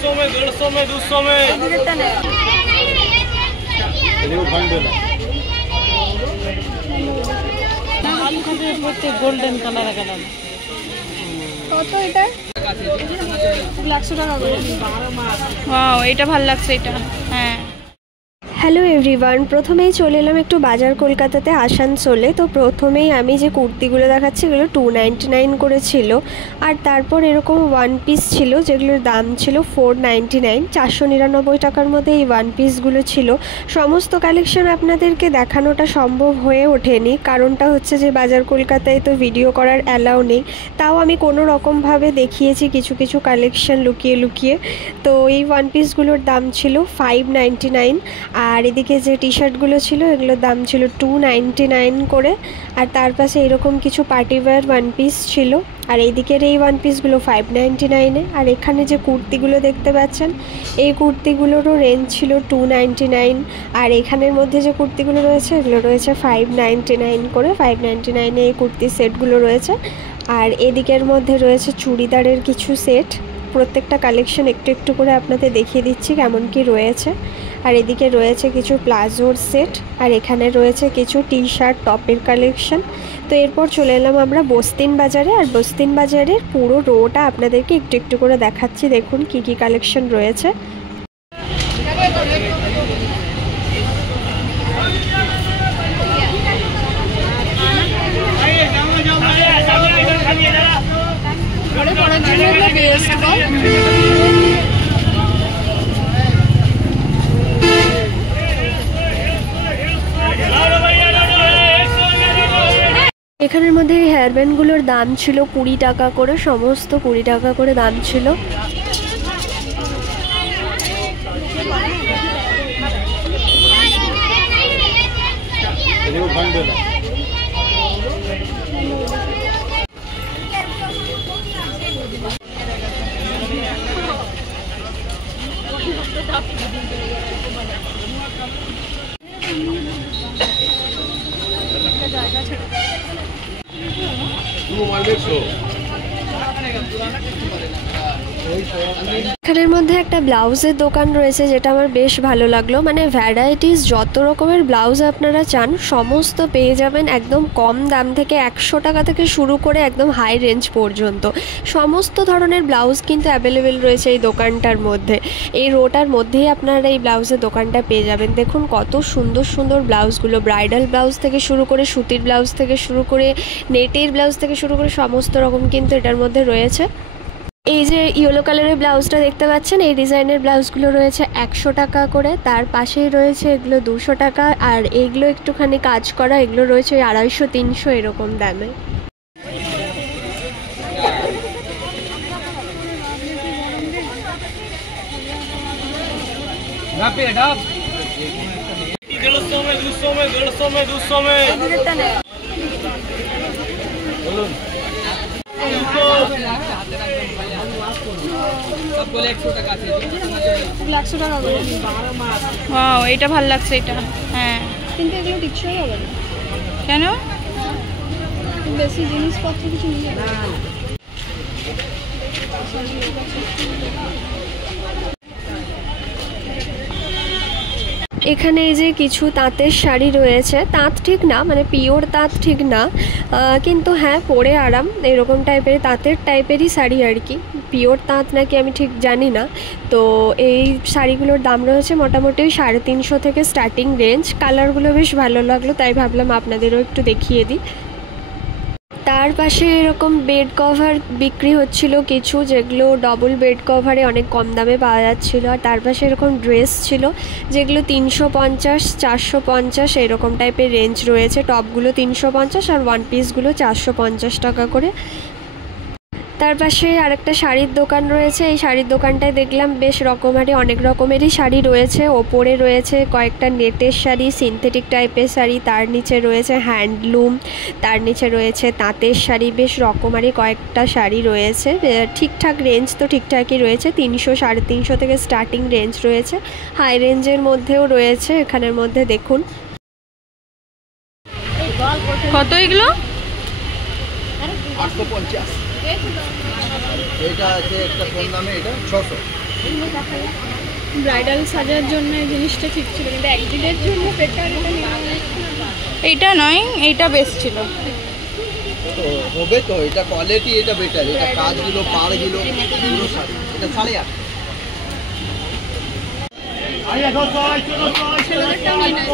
200 में 150 में 200 में গোল্ডেন কালার কালার কত এটা 100 টাকা করে। ওয়াও এটা ভালো লাগছে এটা। হ্যাঁ হ্যালো এভরিওয়ান, প্রথমেই চলে এলাম একটু বাজার কলকাতাতে আসানসোলে। তো প্রথমেই আমি যে কুর্তিগুলো দেখাচ্ছি এগুলো 299 করে ছিল, আর তারপর এরকম ওয়ান পিস ছিল যেগুলোর দাম ছিল 499, 499 টাকার মধ্যে এই ওয়ান পিসগুলো ছিল। সমস্ত কালেকশন আপনাদেরকে দেখানোটা সম্ভব হয়ে ওঠেনি, কারণটা হচ্ছে যে বাজার কলকাতায় তো ভিডিও করার অ্যালাউ নেই। তাও আমি কোনো রকমভাবে দেখিয়েছি কিছু কিছু কালেকশন লুকিয়ে লুকিয়ে। তো এই ওয়ান পিসগুলোর দাম ছিল 599, আর এদিকে যে টি শার্টগুলো ছিল এগুলোর দাম ছিল 299 করে। আর তার পাশে এরকম কিছু পার্টিওয়্যার ওয়ান পিস ছিল, আর এইদিকের এই ওয়ান পিসগুলো 599-এ। আর এখানে যে কুর্তিগুলো দেখতে পাচ্ছেন এই কুর্তিগুলোরও রেঞ্জ ছিল 299, আর এখানের মধ্যে যে কুর্তিগুলো রয়েছে এগুলো রয়েছে 599 করে। 599-এ এই কুর্তির সেটগুলো রয়েছে। আর এদিকের মধ্যে রয়েছে চুড়িদারের কিছু সেট, প্রত্যেকটা কালেকশন একটু একটু করে আপনাদের দেখিয়ে দিচ্ছি কেমন কি রয়েছে। আর এদিকে রয়েছে কিছু প্লাজোর সেট, আর এখানে রয়েছে কিছু টি শার্ট টপের কালেকশন। তো এরপর চলে এলাম আমরা বস্তিন বাজারে, আর বস্তিন বাজারের পুরো রোটা আপনাদেরকে একটু একটু করে দেখাচ্ছি, দেখুন কি কি কালেকশন রয়েছে। এখানের মধ্যে হেয়ার ব্যান্ডগুলোর দাম ছিল 20 টাকা করে, সমস্ত 20 টাকা করে দাম ছিল। এখানের মধ্যে একটা ব্লাউজের দোকান রয়েছে যেটা আমার বেশ ভালো লাগলো, মানে ভ্যারাইটিস যত রকমের ব্লাউজ আপনারা চান সমস্ত পেয়ে যাবেন একদম কম দাম থেকে। 100 টাকা থেকে শুরু করে একদম হাই রেঞ্জ পর্যন্ত সমস্ত ধরনের ব্লাউজ কিন্তু অ্যাভেলেবেল রয়েছে এই দোকানটার মধ্যে। এই রোটার মধ্যেই আপনারা এই ব্লাউজের দোকানটা পেয়ে যাবেন। দেখুন কত সুন্দর সুন্দর ব্লাউজগুলো, ব্রাইডাল ব্লাউজ থেকে শুরু করে সুতির ব্লাউজ থেকে শুরু করে নেটের ব্লাউজ থেকে শুরু করে সমস্ত রকম কিন্তু এটার মধ্যে রয়েছে। এই যে ইয়েলো কালারের ব্লাউজটা দেখতে পাচ্ছেন এই ডিজাইনের ব্লাউজগুলো রয়েছে 100 টাকা করে, তার পাশেই রয়েছে এগুলো 200 টাকা, আর এগুলো একটুখানি কাজ করা এগুলো রয়েছে 250-300 এরকম দামে। ওয়াও এটা ভালো লাগছে এটা। হ্যাঁ কিন্তু এগুলো টিকসই হবে না কেন? বেশি জিনিসপত্র কিছু নিয়ে না। এখানে এই যে কিছু তাঁতের শাড়ি রয়েছে, তাঁত ঠিক না মানে পিওর তাঁত ঠিক না, কিন্তু হ্যাঁ পরে আরাম এরকম টাইপের তাঁতের টাইপেরই শাড়ি আর কি। পিওর তাঁত নাকি আমি ঠিক জানি না। তো এই শাড়িগুলোর দাম রয়েছে মোটামুটি 350 থেকে স্টার্টিং রেঞ্জ। কালারগুলো বেশ ভালো লাগলো তাই ভাবলাম আপনাদেরও একটু দেখিয়ে দিই। তার পাশে এরকম বেড কভার বিক্রি হচ্ছিল কিছু, যেগুলো ডবল বেড কভারে অনেক কম দামে পাওয়া যাচ্ছিল। আর তার পাশে এরকম ড্রেস ছিল যেগুলো 350, 450 এরকম টাইপের রেঞ্জ রয়েছে। টপগুলো 350 আর ওয়ান পিসগুলো 450 টাকা করে। তার পাশে আরেকটা শাড়ির দোকান রয়েছে, এই শাড়ির দোকানটায় দেখলাম বেশ রকমারি অনেক রকমেরই শাড়ি রয়েছে। ওপরে রয়েছে কয়েকটা নেটের শাড়ি, সিনথেটিক টাইপের শাড়ি, তার নিচে রয়েছে হ্যান্ডলুম, তার নিচে রয়েছে তাঁতের শাড়ি, বেশ রকমারি কয়েকটা শাড়ি রয়েছে। ঠিকঠাক রেঞ্জ তো ঠিকঠাকই রয়েছে, 300, 350 থেকে স্টার্টিং রেঞ্জ রয়েছে। হাই রেঞ্জের মধ্যেও রয়েছে এখানের মধ্যে দেখুন। কত এগুলো? 850। এটা আছে একটা কম দামে, এটা 600। ব্রাইডাল সাজার জন্য এই জিনিসটা ঠিক ছিল, কিন্তু একদিনের জন্য বেকার এটা নেওয়া। এইটা নয়, এইটা বেস্ট ছিল। তো হবে তো, এটা কোয়ালিটি, এটা বেটার, এটা কাজগুলো পাড়গুলো পুরো শাড়ি, এটা 8.5। ছেলেদেরটাও নিয়ে নেয়।